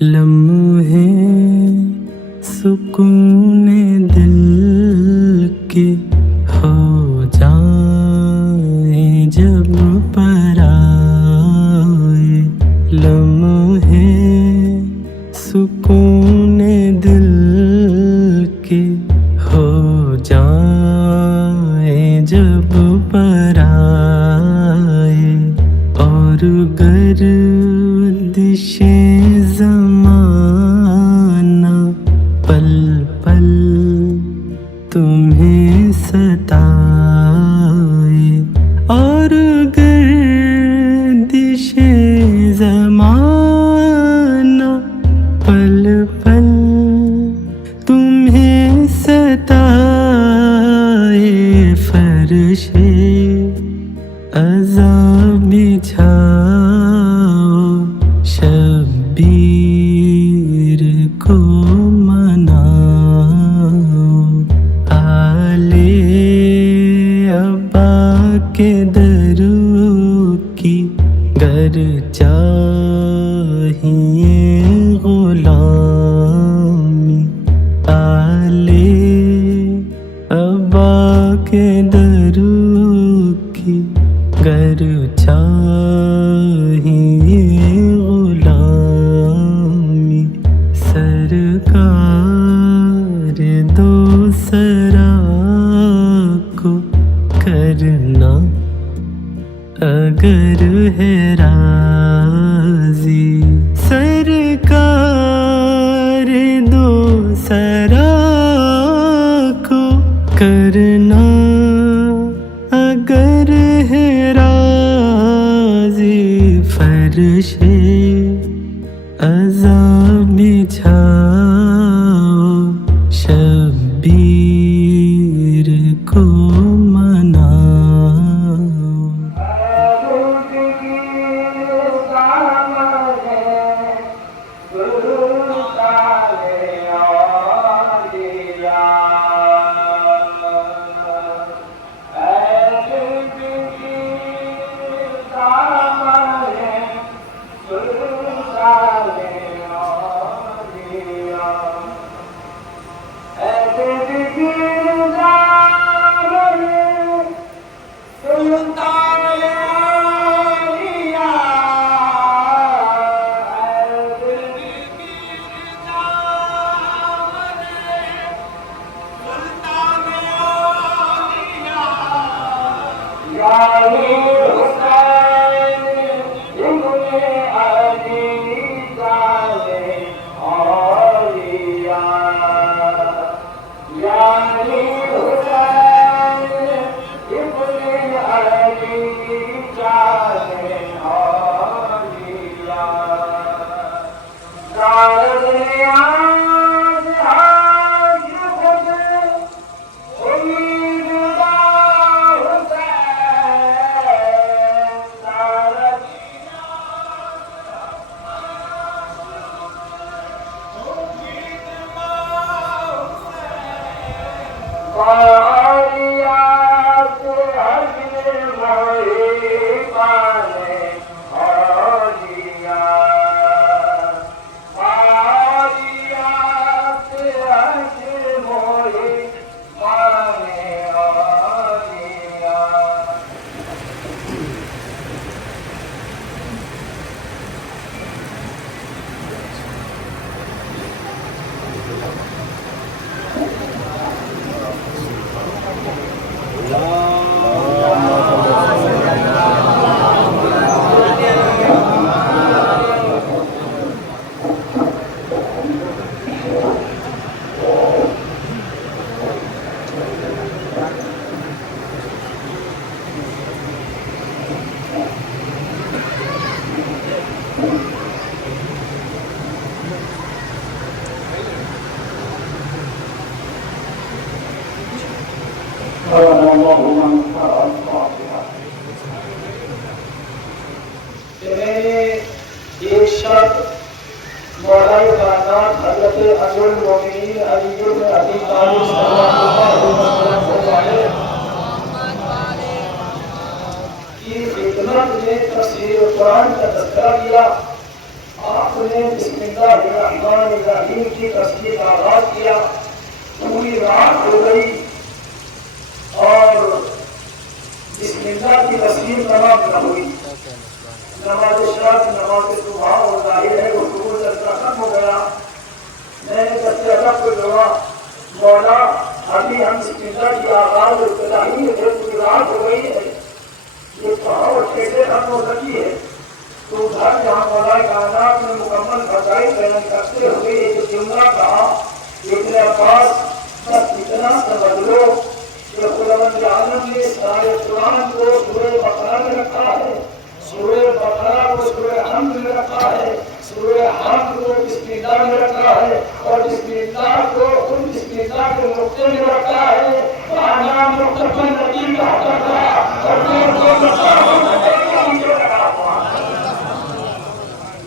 لمحے سکون دل کے ہو جائیں جب پرائے، لمحے سکون دل کے ہو جائیں جب پرائے، اور گردشیں زمانہ پل پل تمہیں ستائے، اور گردشیں زمانہ پل پل تمہیں ستائے، فرش عذاب بچھاؤ شبیر کو مناؤ، آل ابا کے درو کی گر چاہیے غلامی، آل ابا کے درو کی گر چاہیے غلامی، سرکار دو سرا کو کرنا اگر ہے راضی، سرکار دو سرا کو کرنا اگر ہے راضی، فرش عذاب بچھاؤ شبیر کو مناؤ۔ ایک شخص مولا کائنات حضرت امیر المومنین علی بن ابی طالب صلی اللہ علیہ وسلم کی سنت میں تفسیر قرآن کا تذکرہ کیا، آپ نے بسم اللہ الرحمن الرحیم کی تفسیر کا آغاز کیا، پوری رات ہو گئی اور بسم اللہ کی تفسیر تمام نہ ہوئی۔ نماز شام، نماز صبح اور ظاہر ہے گفتگو چلتا ختم ہو گیا۔ میں نے سب ادب کو جوڑا، مولا ابھی ہم بسم اللہ کی آغاز ابتدا ہی ہے، پوری رات ہو گئی ہے، یہ کہاں اور کیسے ختم ہو سکی ہے؟ تو گھر جہاں مولا کائنات میں مکمل بچائی بیان کرتے ہوئے ایک جملہ کہا، ابن عباس بس اتنا سمجھ لو کہ خداوند عالم نے سارے قرآن کو سورہ بقرہ میں رکھا ہے، سورہ بقرہ کو سورہ حمد میں رکھا ہے، سورہ حمد کو بسم اللہ میں رکھا ہے، اور بسم اللہ کو خود بسم اللہ کے نقطے میں رکھا ہے۔ آنا مقتبل نبی کا حق تھا اور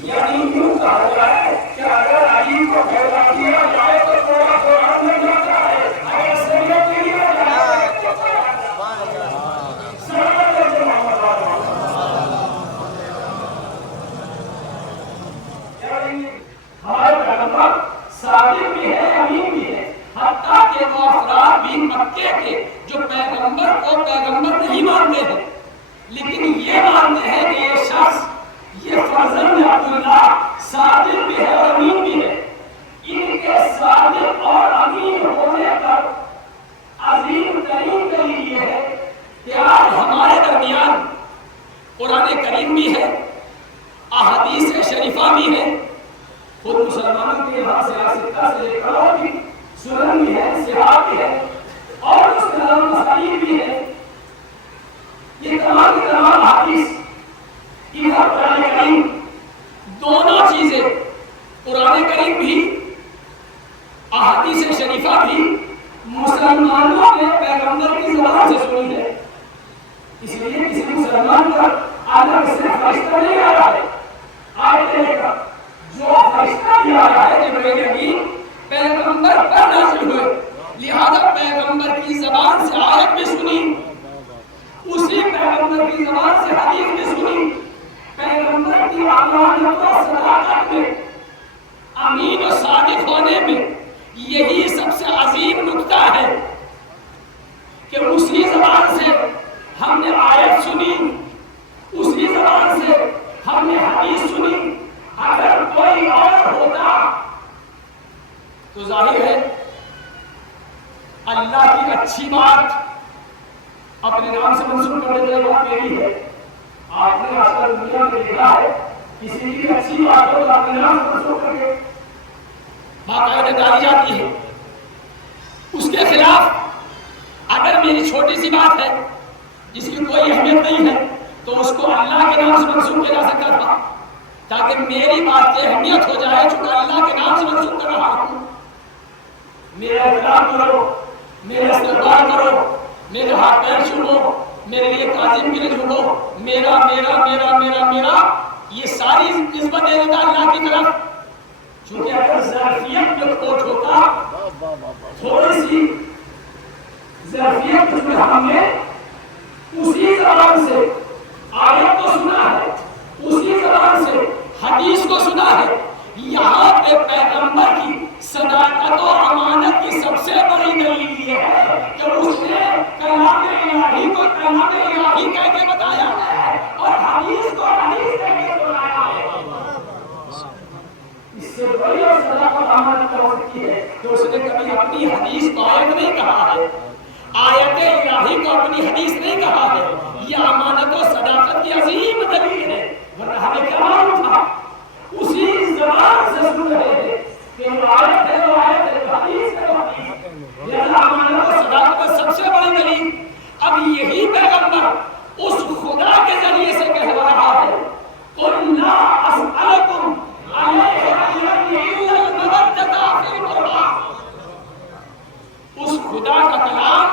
یعنی یوں کہا جائے کہ اگر علی کو پھیلا دیا جائے تو پورا قرآن میں جاتا ہے، اگر سنت کے لیے جائے تو سنت کے محمد ہمارے پیغمبر صادق بھی ہے، امین بھی ہے، حتیٰ کہ وہ افراد بھی مکے کے جو پیغمبر کو پیغمبر نہیں مانتے ہیں لیکن یہ مانتے ہیں کہ یہ شخص، یہ فرزند عبداللہ صادق بھی ہے اور امین بھی ہے۔ ان کے صادق اور امین ہونے پر عظیم ترین دلیل یہ ہے کہ آج ہمارے درمیان قرآن کریم بھی ہے، احادیث شریفہ بھی ہے، خود مسلمانوں کے یہاں سیاستہ سے لے کر اور بھی سنن بھی ہے، صحاح بھی ہے، اور اس کے علاوہ مسائل بھی ہے۔ یہ تمام کی تمام حدیث، ادھر قرآن کریم، دونوں چیزیں، قرآن کریم بھی احادیث شریفہ بھی مسلمانوں نے پیغمبر کی زبان سے سنی ہے۔ اس لیے کسی مسلمان پر الگ سے فرشتہ نہیں آ رہا ہے، آیت لے کر جو فرشتہ بھی آ رہا ہے جبرائیل امین پیغمبر پر نازل ہوئے، لہذا پیغمبر کی زبان سے آیت بھی سنی، اسی پیغمبر کی زبان سے حدیث بھی سنی۔ پیغمبر کی امانت و صداقت میں، امین و صادق ہونے میں یہی سب سے عظیم نکتہ ہے کہ اسی زبان سے ہم نے آیت سنی، اسی زبان سے ہم نے حدیث سنی۔ اگر کوئی اور ہوتا تو ظاہر ہے اللہ کی اچھی بات اپنے نام سے منسوب کرنے کے بات میری ہے۔ آپ نے آج کل دنیا میں دیکھا ہے کسی کی اچھی بات کو اپنے نام سے منسوب کر کے باقاعدہ ڈالی جاتی ہے۔ اس کے خلاف اگر میری چھوٹی سی بات ہے جس کی کوئی اہمیت نہیں ہے تو اس کو اللہ کے نام سے منسوب کیا جا سکتا تھا تاکہ میری بات کی اہمیت ہو جائے، چونکہ اللہ کے نام سے منسوب کر رہا ہوں۔ میرا احترام کرو، میرا استقبال کرو، میرے ہاتھ پیر چھوڑو، میرے لیے تعظیم کے لیے چھوڑو، میرا میرا میرا میرا میرا، یہ ساری نسبت دے دیتا اللہ کی طرف۔ چونکہ اگر ظرفیت میں کھوٹ ہوتا، تھوڑی سی ظرفیت میں ہم نے اسی زبان سے آیت کو سنا ہے، اسی زبان سے حدیث کو سنا ہے، یہاں پہ پیغمبر کی صداقت و امانت کی سب سے بڑی دلیل یہ ہے کہ اس نے کلام الہی کو کلام الہی کہہ کے بتایا ہے اور حدیث کو حدیث کہہ کے بتایا ہے۔ اس سے بڑی اور صداقت امانت ہو سکتی ہے کہ اس نے کبھی اپنی حدیث کو آیت نہیں کہا ہے، آیت الہی کو اپنی حدیث نہیں کہا ہے۔ یہ امانت و صداقت کی عظیم دلیل ہے، ورنہ ہمیں کیا معلوم تھا؟ اسی زبان سے سن رہے تھے کہ آیت ہے تو آیت ہے، حدیث ہے تو حدیث۔ لہذا امانت و صداقت کا سب سے بڑی دلیل اب یہی پیغمبر اس خدا کے ذریعے سے کہہ رہا ہے، قُلْ لَا أَسْأَلُكُمْ عَلَيْهِ أَجْرًا إِلَّا الْمَوَدَّةَ فِي الْقُرْبَى۔ اس خدا کا کلام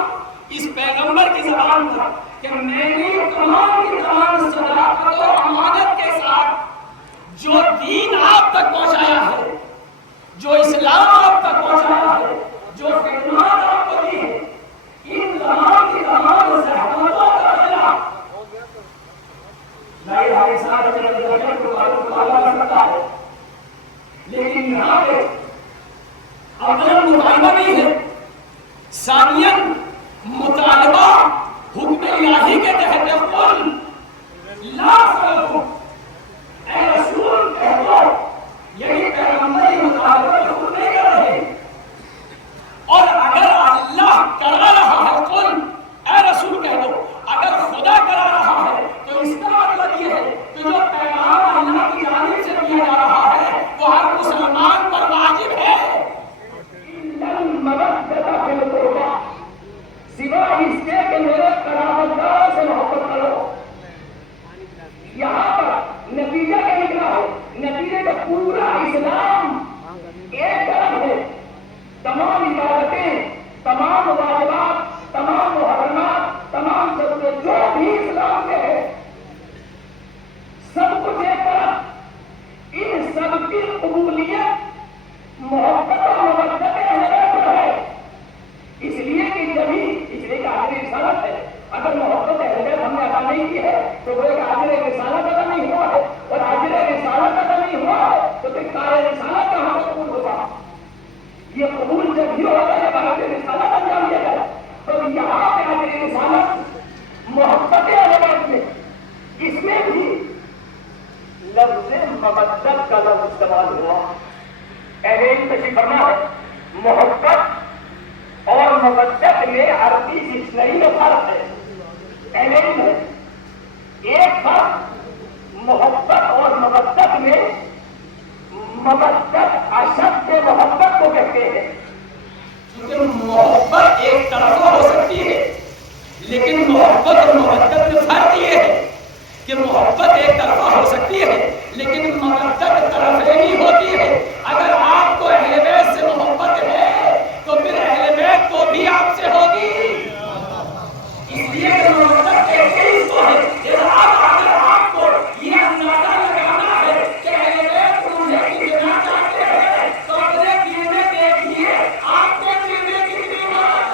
اس پیغمبر کی زبان پر کہ میری تمام کی تمام صداقت اور امانت کے ساتھ جو دین آپ تک پہنچایا ہے، جو اسلام آپ تک پہنچایا ہے، جو خدمات آپ کو دی ہے، ان تمام کی تمام زحمتوں کا بدلہ نتیجے کا پورا اسلام ایک طرف ہے، تمام عبادتیں، تمام واجبات، تمام محرمات، تمام ضرورت جو بھی اسلام میں ہے سب کچھ ایک طرف، ان سب کی قبولیت محبت اور مودت پر ہے، اس لیے کہ جبھی اس لیے کہ حاضر رسالت ہے، اگر محبت اہلیت ہم نے ادا نہیں کی ہے تو وہ ایک حاضر رسالت ادا نہیں ہوا ہے، اور حاضر رسالت ادا نہیں ہوا ہے تو پھر کار رسالت کہاں قبول ہوگا؟ یہ قبول جب بھی ہوگا جب حاضر رسالت انجام دیا جائے، تو یہاں پہ حاضر رسالت محبت اہلیت میں اس میں بھی لفظ مودت کا لفظ استعمال ہوا۔ اہل تشریف فرما ہے محبت اور مودت میں عربی ڈکشنری میں فرق ہے، اہل ہے ایک فرق محبت اور مودت میں، مودت اشد محبت کو کہتے ہیں، کیونکہ محبت ایک طرفہ ہو سکتی ہے، لیکن محبت اور مودت میں فرق یہ ہے کہ محبت ایک طرفہ ہو سکتی ہے لیکن مودت طرفینی ہوتی ہے۔ اگر آپ کو اہل بیت سے محبت ہے تو پھر اہل بیت کو بھی آپ سے ہوگی، اس لیے کہ مودت ایک چیز کو ہے۔ اگر آپ کو یہ اندازہ لگانا ہے کہ اہل بیت مجھے کتنا چاہتے ہیں تو اپنے دل میں دیکھیے آپ کے دل میں کتنی محبت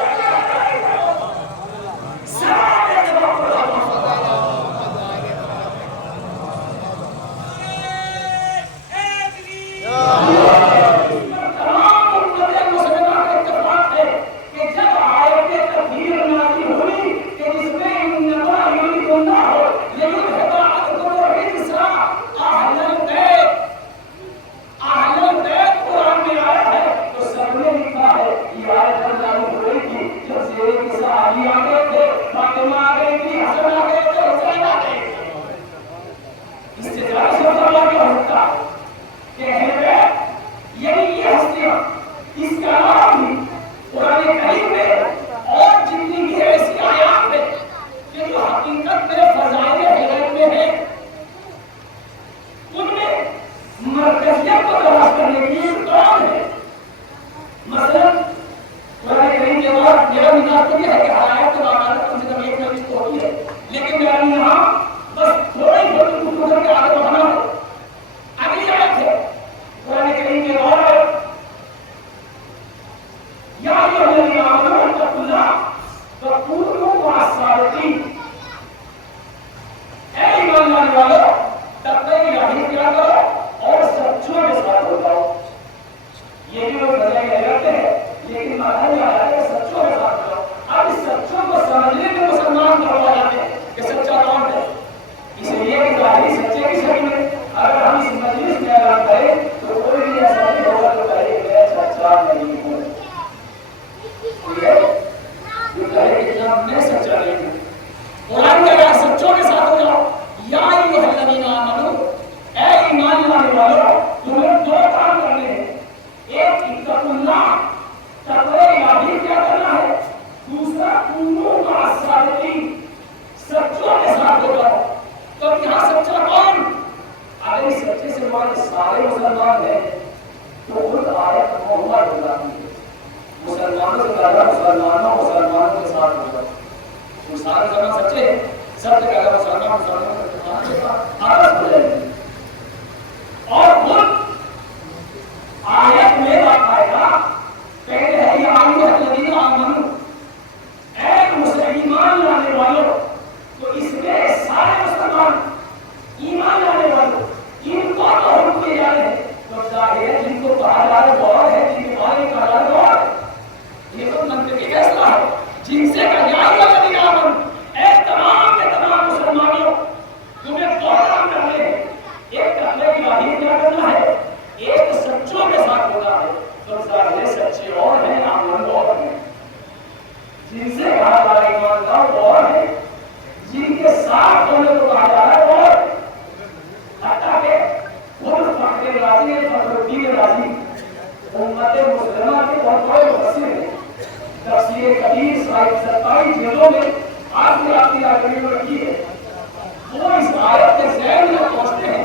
وہ اس آیت کے ذہن میں پہنچتے ہیں،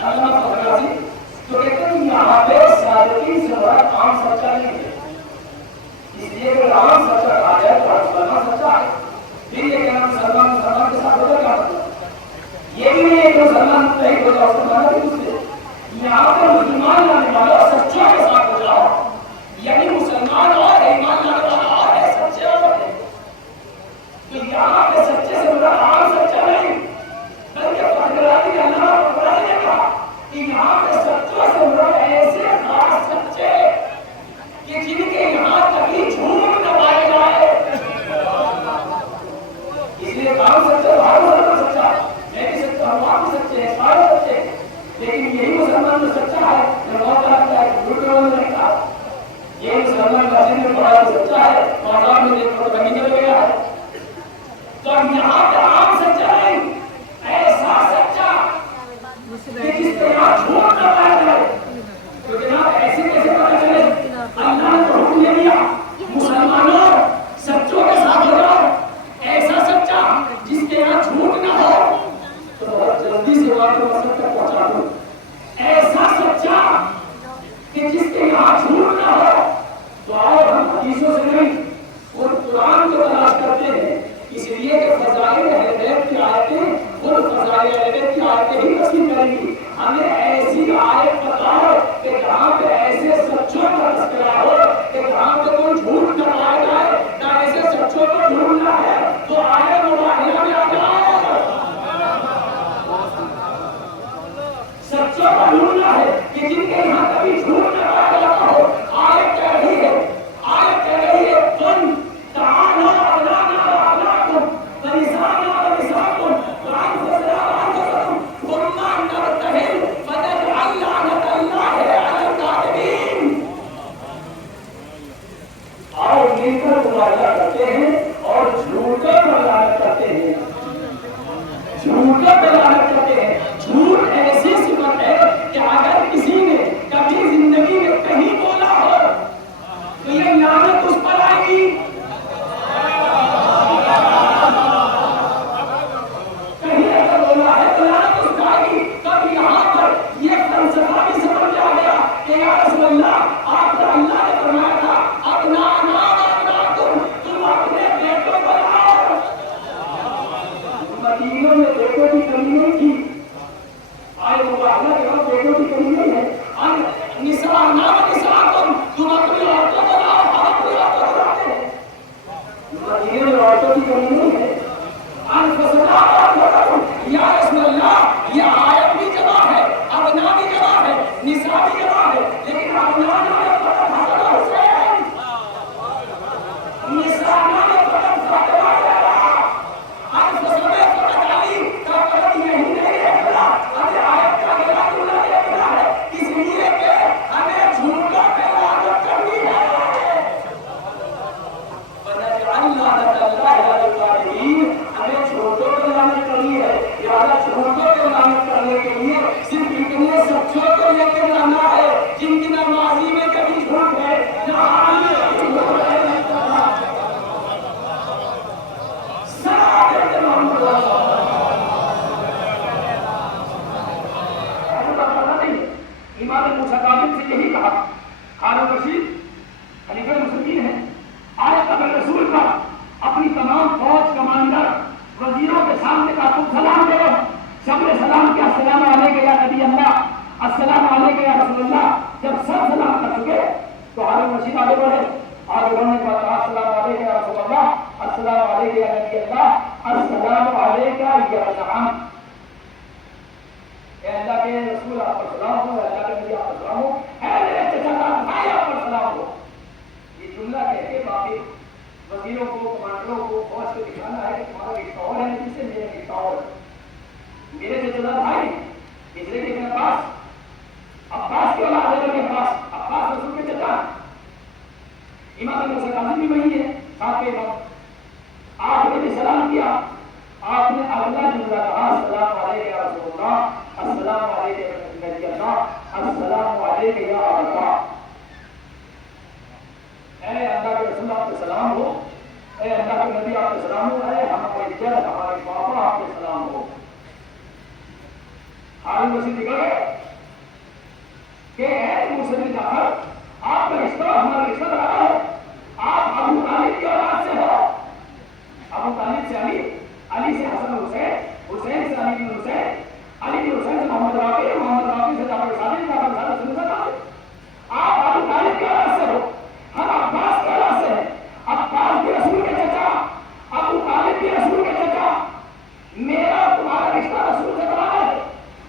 علامہ فخر رازی یہاں جھوٹ نہ پایا جائے. تو جناب ایسے کیسے پتہ چلے؟ اللہ نے تو حکم دے دیا مسلمانوں سچوں کے ساتھ ہو جاؤ. ایسا سچا جس کے یہاں جھوٹ نہ ہو. تو بہت جلدی سے بات کو مقصد تک پہنچا دوں. ایسا سچا کہ جس کے یہاں جھوٹ نہ ہو. تو آؤ ہم حدیثوں سے نہیں اور قرآن کو تلاش کرتے ہیں. اس لیے کہ فضائل اہل بیت کی آیتیں خود فضائل اہل بیت کی آیتیں ہی تفسیر کریں گی. ہمیں ایسی آیت بتاؤ کہ جہاں پہ ایسے سچوں کا تذکرہ ہو کہ جہاں پہ کوئی جھوٹ نہ پایا جائے نہ ایسے سچوں کو ڈھونڈنا ہے. تو آیت مباحثہ میں آ جاؤ. سچوں کو ڈھونڈنا ہے کہ جن کے یہاں کبھی جھوٹ نہ پایا جاتا ہو. آیت کہہ رہی ہے تم تعالوا ابنانا وابناکم ونساءنا ونساءکم وانفسنا وانفسکم ثم نبتهل فنجعل لعنة الله على الكاذبين. آؤ مل کر مباحثہ کرتے ہیں اور جھوٹوں پر لعنت کرتے ہیں. جھوٹوں پر لعنت کرتے ہیں. جھوٹ ایسی صفت ہے کہ اگر کسی نے کبھی زندگی میں کہیں بولا ہو تو یہ لعنت اس پر آئے گی. کہیں اگر بولا ہے تو لعنت اس پر آئے گی. تب یہاں پر یہ فلسفہ بھی سمجھ آ گیا کہ یا رسول اللہ آپ کا اللہ نے فرمایا تھا ابنانا وابناکم تم اپنے بیٹوں پر آؤ. مدینہ میں بیٹوں کی کمی نہیں تھی. آئے مباحثہ کے بعد بیٹوں کی کمی نہیں ہے. نساءنا ونساءکم تم اپنی عورتوں پر آؤ. ہم اپنی عورتوں پر آتے ہیں. مدینہ میں عورتوں کی کمی نہیں ہے. انفسنا وانفسکم یا رسول اللہ یہ آیت بھی جمع ہے ابنا بھی جمع ہے نساء بھی جمع ہے. لیکن ابنا میں فقط حسن و حسین نساء میں فقط فاطمہ زہرا انفسنا میں فقط علی کا قدر یہی نہیں ہے. ہمیں آیت کا گلا اللہ نے کیا ہے اس لیے کہ ہمیں جھوٹوں پہ لعنت کرنی ہے. ونجعل لعنة الله على الكاذبين. ہمیں جھوٹوں پہ لعنت کرنی ہے. لہٰذا جھوٹوں پہ لعنت کرنے کے لیے صرف اتنے سچوں کو لے کے جانا ہے جن کی نہ ماضی میں کبھی جھوٹ ہے نہ حال میں کبھی جھوٹ ہے. صحابہ محمد امام موسیٰ سے یہی کہا. ہارون رشید خلیفہ مسلمین ہیں. آیت اگر رسول کا اپنی تمام فوج کمانڈر وزیروں کے سامنے کا تم سلام کرو. سب نے سلام کیا السلام علیکم یا نبی اللہ السلام علیکم یا رسول اللہ. جب سب سلام کر چکے تو ہارون رشید آگے بڑھے. آگے بڑھنے کے بعد السلام علیکم یا رسول اللہ السلام علیکم یا نبی اللہ السلام علیکم یا نعم. اے اللہ کے رسول آپ پر سلام ہو. اللہ کے نبی آپ پر سلام ہو. اے میرے چچا کا بھائی آپ پر سلام ہو. یہ جملہ کہہ کے باقی وزیروں کو کمانڈروں کو فوج کو دکھانا ہے کہ تمہارا رشتہ اور ہے جس سے میرا رشتہ اور ہے. میرے چچا بھائی اس لیے کہ میرے پاس عباس کی اولاد ہے. میرے پاس عباس رسول کے چچا. امام موسیٰ کاظم بھی وہی ہے ساتھ کے امام. آپ نے بھی سلام کیا. آپ نے اگلا جملہ کہا السلام علیکم یا رسول اللہ السلام علیکم یا نبی اللہ السلام علیکم یا اللہ. اے اللہ کے رسول آپ کے سلام ہو. اے اللہ کے نبی آپ کے سلام ہو. اے ہمارے جد ہمارے پاپا آپ کے سلام ہو. ہارون رشید نکل گئے کہ اے موسیٰ جعفر آپ کا رشتہ ہمارا رشتہ رہا ہے. آپ ابو طالب کی اولاد سے ہو. ابو طالب سے علی, علی سے حسن حسین, حسین سے علی بن حسین, علی بن حسین سے محمد باقر, محمد باقر سے جعفر صادق, جعفر صادق سے موسیٰ کاظم. آپ ابو طالب کی اولاد سے ہو. ہم عباس کی اولاد سے ہیں. عباس بھی رسول کے چچا, ابو طالب بھی رسول کے چچا. میرا تمہارا رشتہ رسول سے بنا ہے.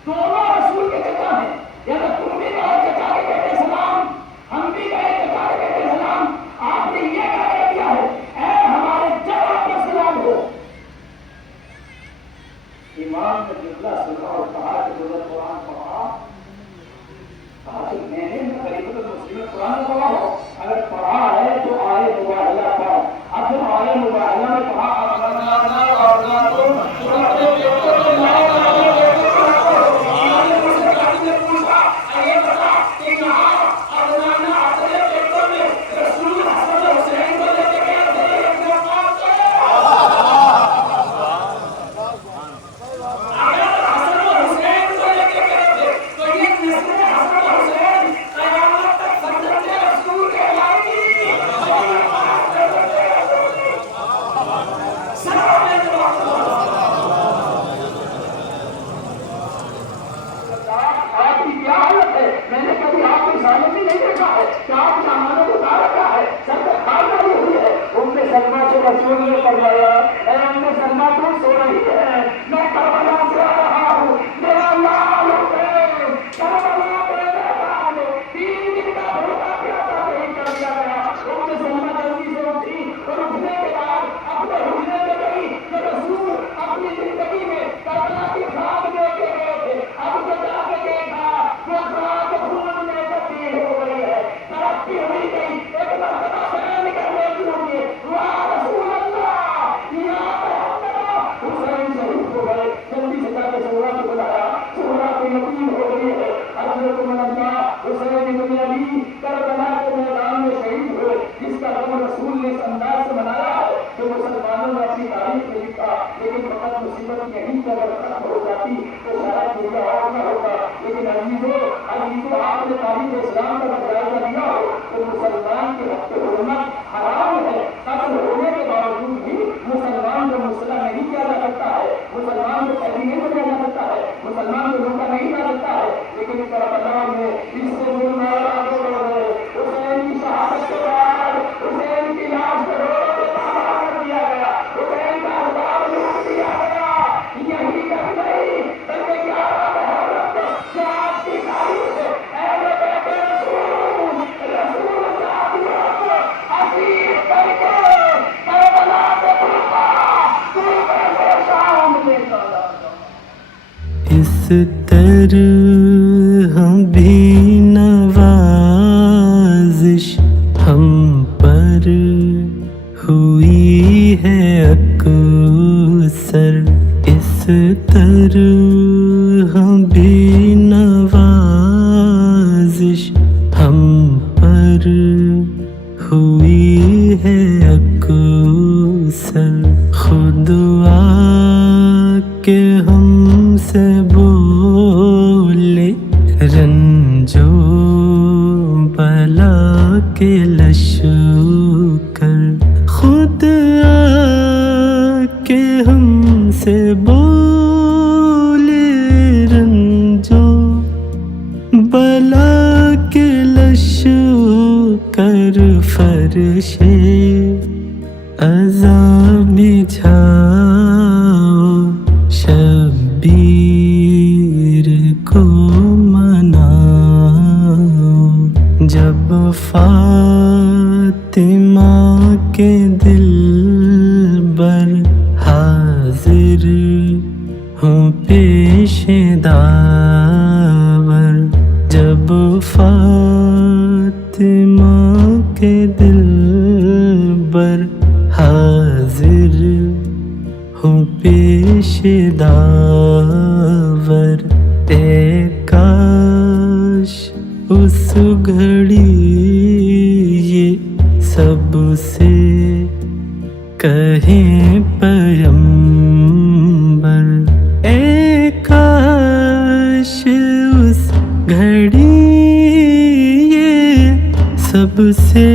دونوں رسول کے چچا یہ بتا کہ یہاں ادنان اپنے پیٹوں میں رسول حسن حسین کو لے کے گئے تھے اگر حسن حسین کو لے کے گئے تھے تو یہ نسل حسن حسین قیامت تک فرزند رسول کہلائے گی آپ کی کیا حالت ہے؟ میں نے کبھی آپ کو ظالم بھی نہیں دیکھا ہے کہ آپ سامانوں کو اتار رکھا ہے سب سے کھال ڈالی ہوئی ہے ام سلمہ سے رسول نے فرمایا اے ام سلمہ تو سو رہی ہے میں کربلا سے آ رہا ہوں میرا لال حسین کربلا پہ بیٹھا ہے 3 دن کا بھوکا پیاسا نہیں کر دیا گیا ام سلمہ جلدی سے اٹھی اور اٹھنے کے بعد اپنے حجرے میں گئی کہ رسول اپنی زندگی میں کربلا کی خواب لے کے گئے تھے اب تو جا کے دیکھا وہ خواب خون میں تبدیل ہو گئی ہے ترقی ہوئی گئی ایک مرتبہ بیان کرنے کی ہوئی واہ رسول اللہ یا حسین شہید ہو گئے جلدی سے جا کے سورا کو بلایا سورا کو یقین ہو گئی ہے حضرت مولانا حسین بن علی کربلا کے میدان میں شہید ہوئے جس کا غم رسول نے اس انداز سے منایا ہے کہ مسلمانوں نے اپنی تاریخ میں لکھا لیکن فقط مصیبت یہی کہ اگر ختم ہو جاتی تو شاید دنیا اور نہ ہوتا لیکن عزیزوں آپ نے تاریخ اسلام کا جائزہ لیا ہو تو مسلمان کی حق حرمت حرام ہے قتل ہونے کے باوجود بھی مسلمان کو مسئلہ نہیں کیا جا سکتا ہے مسلمان کو قیدی نہیں بنایا جا سکتا ہے مسلمان کو روکا نہیں جا سکتا ہے لیکن اس طرح اللہ میں اس سے ناراض ہو گئے حسین کی شہادت کے بعد حسین کی لاش کو روڈوں پہ تابع کر دیا گیا حسین کا احباب لوٹ دیا گیا یہی کر گئی بلکہ 11 محرم کو جو آج کی تاریخ ہے اہل بیت رسول صحابیوں کو اسیر کر کے کربلا سے کوفہ سے شام لے کر اس طرح بھی نوازش ہم پر ہوئی ہے اکثر اس طرح بھی نوازش ہم پر ہوئی ہے اکثر خود آ کے ہم سے بولے رنجو بلا کے لشکر خود آ کے ہم سے بولے رنجو بلا کے لشکر فرشے عذاب بچھاؤ شبیر کو مناؤ جب فاطمہ کے دل بر حاضر ہوں پیش داور جب فاطمہ کے دل بر حاضر ہوں پیش داور اے کاش اس گھڑی یہ سب سے کہیں پیمبر اے کاش اس گھڑی یہ سب سے